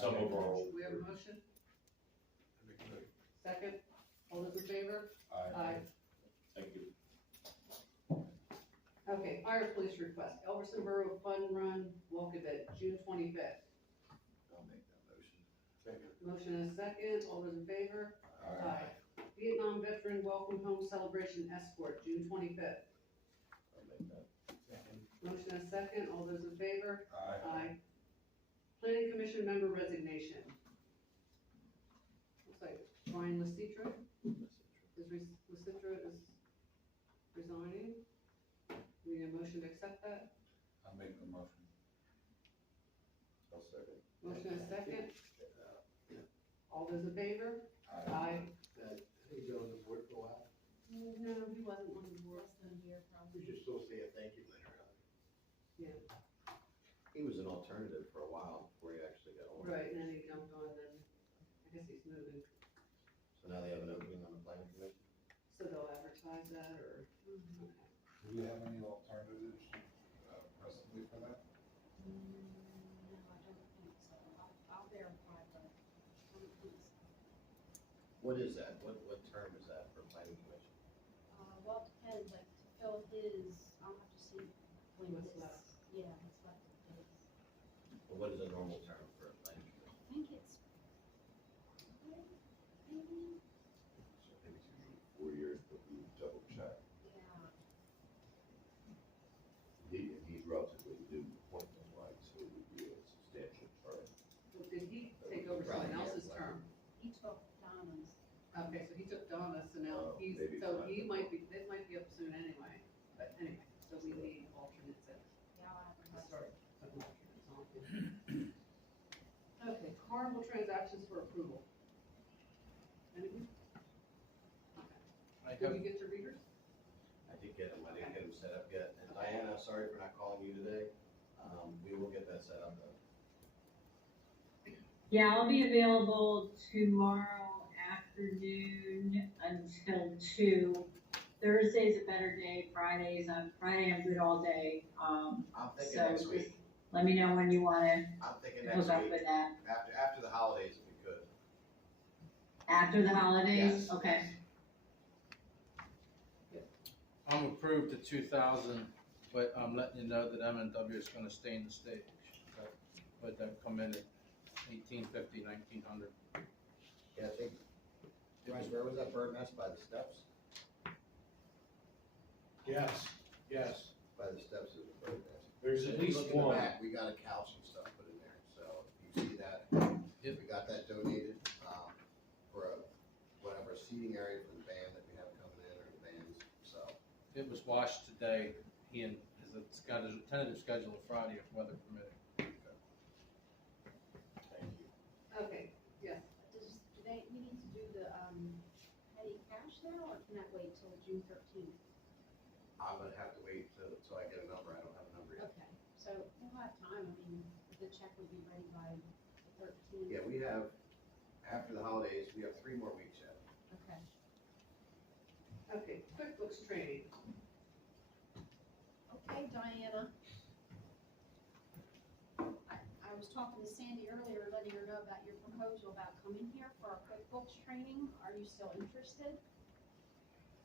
some of our old. We have a motion? I make a motion. Second? All those in favor? Aye. Thank you. Okay, fire police request, Elverson Borough Fun Run Walk Event, June 25th. I'll make that motion. Second. Motion and a second, all those in favor? Aye. Vietnam Veteran Welcome Home Celebration Escort, June 25th. I'll make that. Second. Motion and a second, all those in favor? Aye. Planning Commission member resignation. Looks like Brian Lecitra is resigning. We need a motion to accept that. I'll make the motion. I'll second. Motion and a second, all those in favor? Aye. He's on the board for a while. No, he wasn't on the board. We should still say a thank you letter out. Yeah, He was an alternative for a while before he actually got on. right, and then he jumped on, then I guess he's moving. So now they have an opening on the planning commission? So they'll advertise that, or? Okay. Do we have any alternatives presently for that? No, I don't think so. I'll verify, but I don't think so. What is that? What term is that for planning commission? Well, it depends, like, to fill his, I'll have to see when What's this, left. yeah, what's left of his. Or what is a normal term for a planning commission? I think it's, maybe, So I think it's usually 4 years, but we double check. yeah. He's relatively new appointment wise, so it would be a substantial term. Well, did he take over someone else's term? He took Donna's. Okay, so he took Donna, so now he's, Maybe so it's he not. might be, this might be up soon anyway, but anyway, so we need alternates in. Yeah, I'll advertise. Sorry. Okay, carnival transactions for approval. Anyone? I Did have, you get your readers? I did get him, I didn't get him set up yet. And Diana, sorry for not calling you today. We will get that set up though. Yeah, I'll be available tomorrow afternoon until 2. Thursday's a better day, Friday I'm good all day. I'm thinking So next just week. let me know when you wanna I'm thinking hook next up week, with that. after the holidays if we could. After the holidays? Yes. Okay. I'm approved to 2,000, but I'm letting you know that M&W is gonna stay in the state. But they'll come in at 1850, 1900. Yeah, I think, where was that bird nest? By the steps? Yes, yes. By the steps is a bird nest. There's at And if you least look in the one. back, we got a couch and stuff put in there, so if you see that, Yep. we got that donated, for whatever seating area for the band that we have coming in, or the bands, so. It was washed today. Ian has got a tentative schedule of Friday if weather permitting. Thank you. Okay, yes. We need to do the, petty cash now, or can that wait till June 13th? I'm gonna have to wait till I get a number. I don't have a number yet. Okay, so we'll have time, I mean, the check would be ready by the 13th. Yeah, we have, after the holidays, we have 3 more weeks yet. Okay. Okay, QuickBooks training. Okay, Diana. I was talking to Sandy earlier, letting her know about your proposal about coming here for our QuickBooks training. Are you still interested?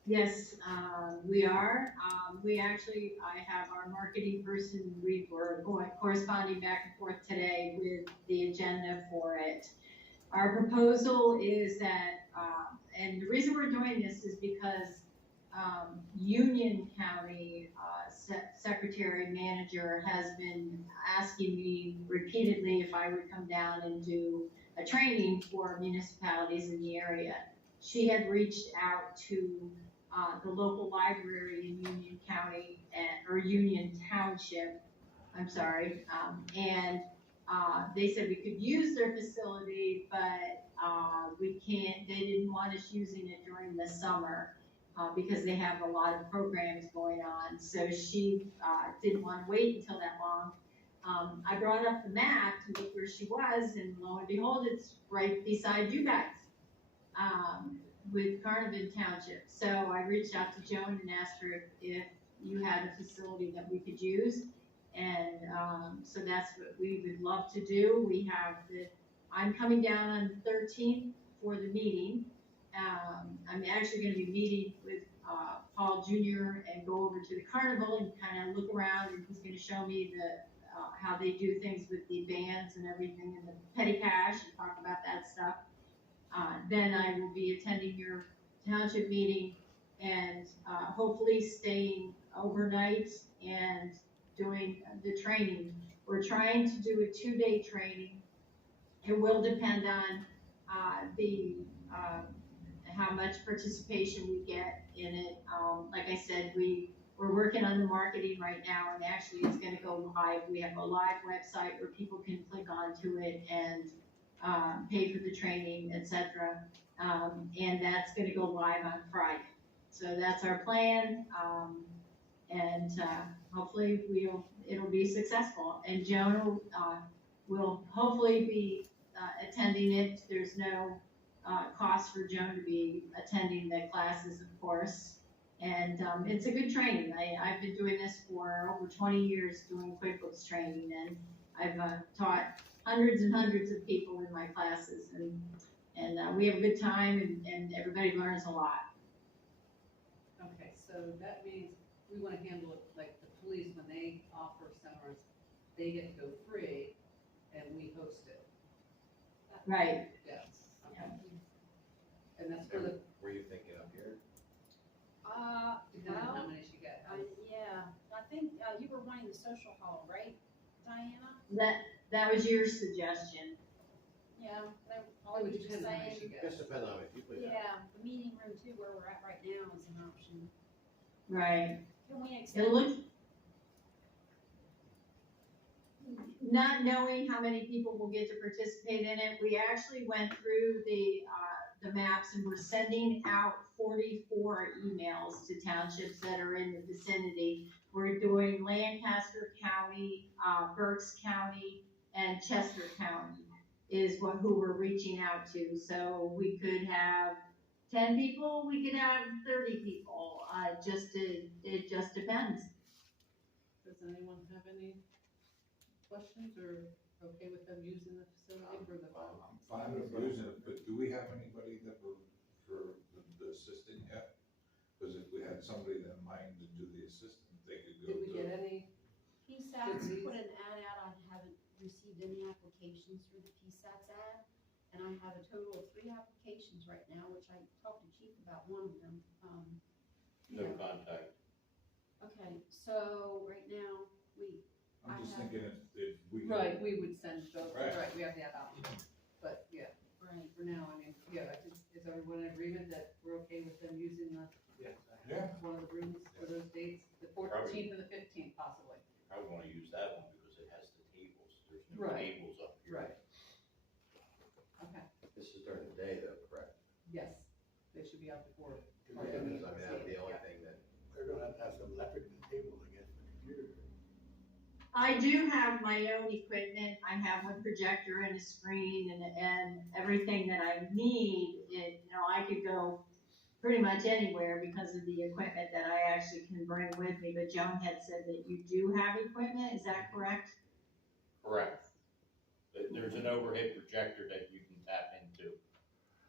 Yes, we are. I have our marketing person, we were corresponding back and forth today with the agenda for it. Our proposal is that, and the reason we're doing this is because Union County Secretary Manager has been asking me repeatedly if I would come down and do a training for municipalities in the area. She had reached out to the local library in Union County or Union Township, I'm sorry, and they said we could use their facility, but they didn't want us using it during the summer because they have a lot of programs going on. So she didn't want to wait until that long. I brought up the map to look where she was, and lo and behold, it's right beside you guys. With Carnarvon Township. So I reached out to Joan and asked her if you had a facility that we could use. And so that's what we would love to do. We have I'm coming down on the 13th for the meeting. I'm actually gonna be meeting with, Paul Jr. and go over to the carnival and kind of look around, and he's gonna show me how they do things with the bands and everything, and the petty cash, and talk about that stuff. Then I will be attending your township meeting and, hopefully staying overnight and doing the training. We're trying to do a 2-day training. It will depend on, how much participation we get in it. Like I said, we're working on the marketing right now, and actually it's gonna go live. We have a live website where people can click onto it and, pay for the training, etc. And that's gonna go live on Friday. So that's our plan, and, hopefully it'll be successful. And Joan will hopefully be, attending it. There's no, cost for Joan to be attending the classes, of course. And, it's a good training. I've been doing this for over 20 years, doing QuickBooks training, and I've, taught hundreds and hundreds of people in my classes, and we have a good time, and everybody learns a lot. Okay, so that means we wanna handle it like the police, when they offer seminars, they get to go free, and we host it. Right. Yes. Okay. And that's for the, Were you thinking up here? depending on how Well, many she gets. yeah, I think, you were wanting the social hall, right, Diana? That was your suggestion. Yeah, I It would was just depend on how many she saying, gets. Just depends on if you put that. yeah, the meeting room too, where we're at right now is an option. Right. Can we It extend? looks, not knowing how many people will get to participate in it, we actually went through the maps, and we're sending out 44 emails to townships that are in the vicinity. We're doing Lancaster County, Berks County, and Chester County is who we're reaching out to. So we could have 10 people, we could have 30 people, it just depends. Does anyone have any questions or okay with them using the facility for the? I'm fine with using it, but do we have anybody that will, for the assistant yet? Because if we had somebody that minded to do the assistant, they could go Did we to. get any? PSATs, Good. put an ad out, I haven't received any applications through the PSATs ad, and I have a total of 3 applications right now, which I talked to Chief about one of them. No contact. Okay, so right now, I'm just I have- thinking if we. Right, we would send those, Right. right, we have that option, but yeah, right, for now, I mean, yeah, I think, is everyone in agreement that we're okay with them using Yes. Yeah, one of the rooms for those dates, the 14th and the 15th possibly? I wanna use that one because it has the tables. There's no Right. tables up here. Right. Okay, This is during the day though, correct? yes, they should be out before. Yeah, because I mean, that's the only thing that, They're gonna have to have some electric in the table, I guess, for the computer. I do have my own equipment. I have a projector and a screen and everything that I need. I could go pretty much anywhere because of the equipment that I actually can bring with me. But Joan had said that you do have equipment, is that correct? Correct. There's an overhead projector that you can tap into.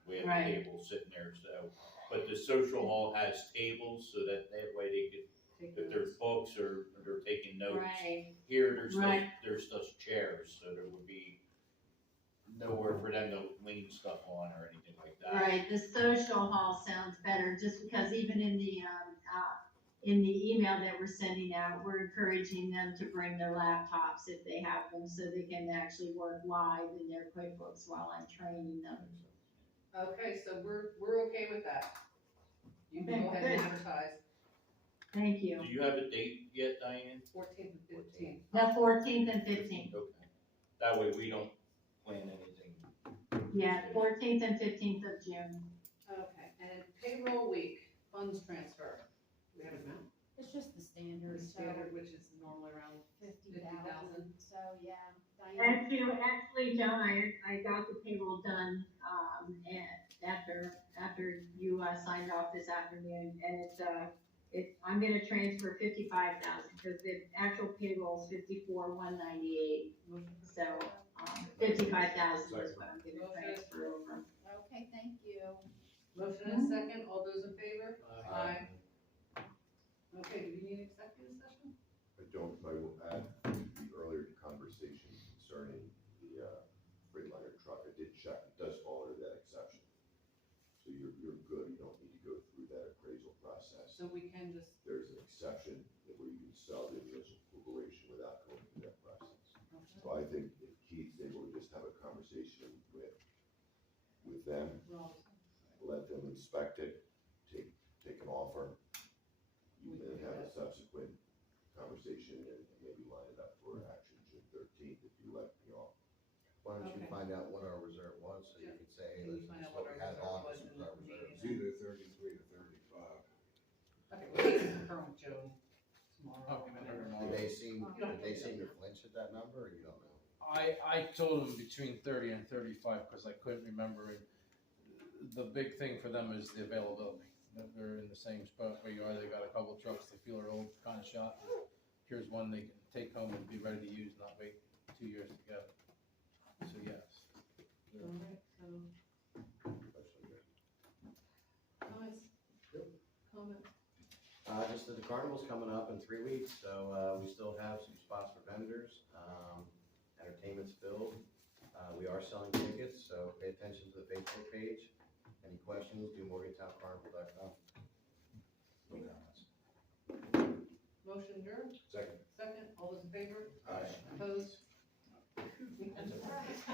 We have a Right. table sitting there, so, but the social hall has tables so that way they could, Take if there's notes. books or they're taking notes. Right, Here, there's Right. those chairs, so there would be nowhere for them to lean stuff on or anything like that. right. The social hall sounds better just because even in the email that we're sending out, we're encouraging them to bring their laptops if they have them so they can actually work live in their QuickBooks while I'm training them. Okay, so we're okay with that. You can Okay, go ahead and good. advertise Thank you. Do you have a date yet, Diane? 14th and 15th. The 14th and 15th. Okay. That way we don't plan anything. Yeah, 14th and 15th of June. Okay, and payroll week, funds transfer. We have an amount, it's just the standard, the so standard, which is normally around 50,000, so yeah, Diana. Actually, Joan, I got the payroll done, and after you signed off this afternoon, and I'm gonna transfer 55,000, because the actual payroll is 54,198. motion. So 55,000 is what I'm gonna transfer over. Okay, thank you. Motion and a second, all those in favor? Aye. Okay, do we need executive session? I don't, I will add the earlier conversation concerning the Freightliner truck. I did check, it does fall under that exception. So you're good, you don't need to go through that appraisal process. So we can just, There's an exception that where you can sell the initial corporation without going through that process. So I think if Keith's able to just have a conversation with them, well, let them inspect it, take an offer. You then have a subsequent conversation and maybe line it up for action June 13th if you let me off. Why don't you Okay. find out what our reserve was, so you can say, hey, Can you listen, find this out is what what we our had reserve on, was this in is our the reserve. It's either 33 or 35. okay, we'll need to confirm with Joe tomorrow. I'll give it her Did they seem, You don't did they have to seem do to flinch at that number, or you don't know? I told them between 30 and 35 because I couldn't remember it. The big thing for them is the availability. They're in the same spot where you are. They got a couple trucks they feel are old, kind of shot. Here's one they can take home and be ready to use, not wait 2 years to get it. So yes. All right, so, comments? Comments? Just that the carnival's coming up in 3 weeks, so, we still have some spots for vendors, entertainment's filled. We are selling tickets, so pay attention to the Facebook page. Any questions, do morgantowncarnival.com. No comments. Motion adjourned, Second. second, all those in favor? Aye. Opposed?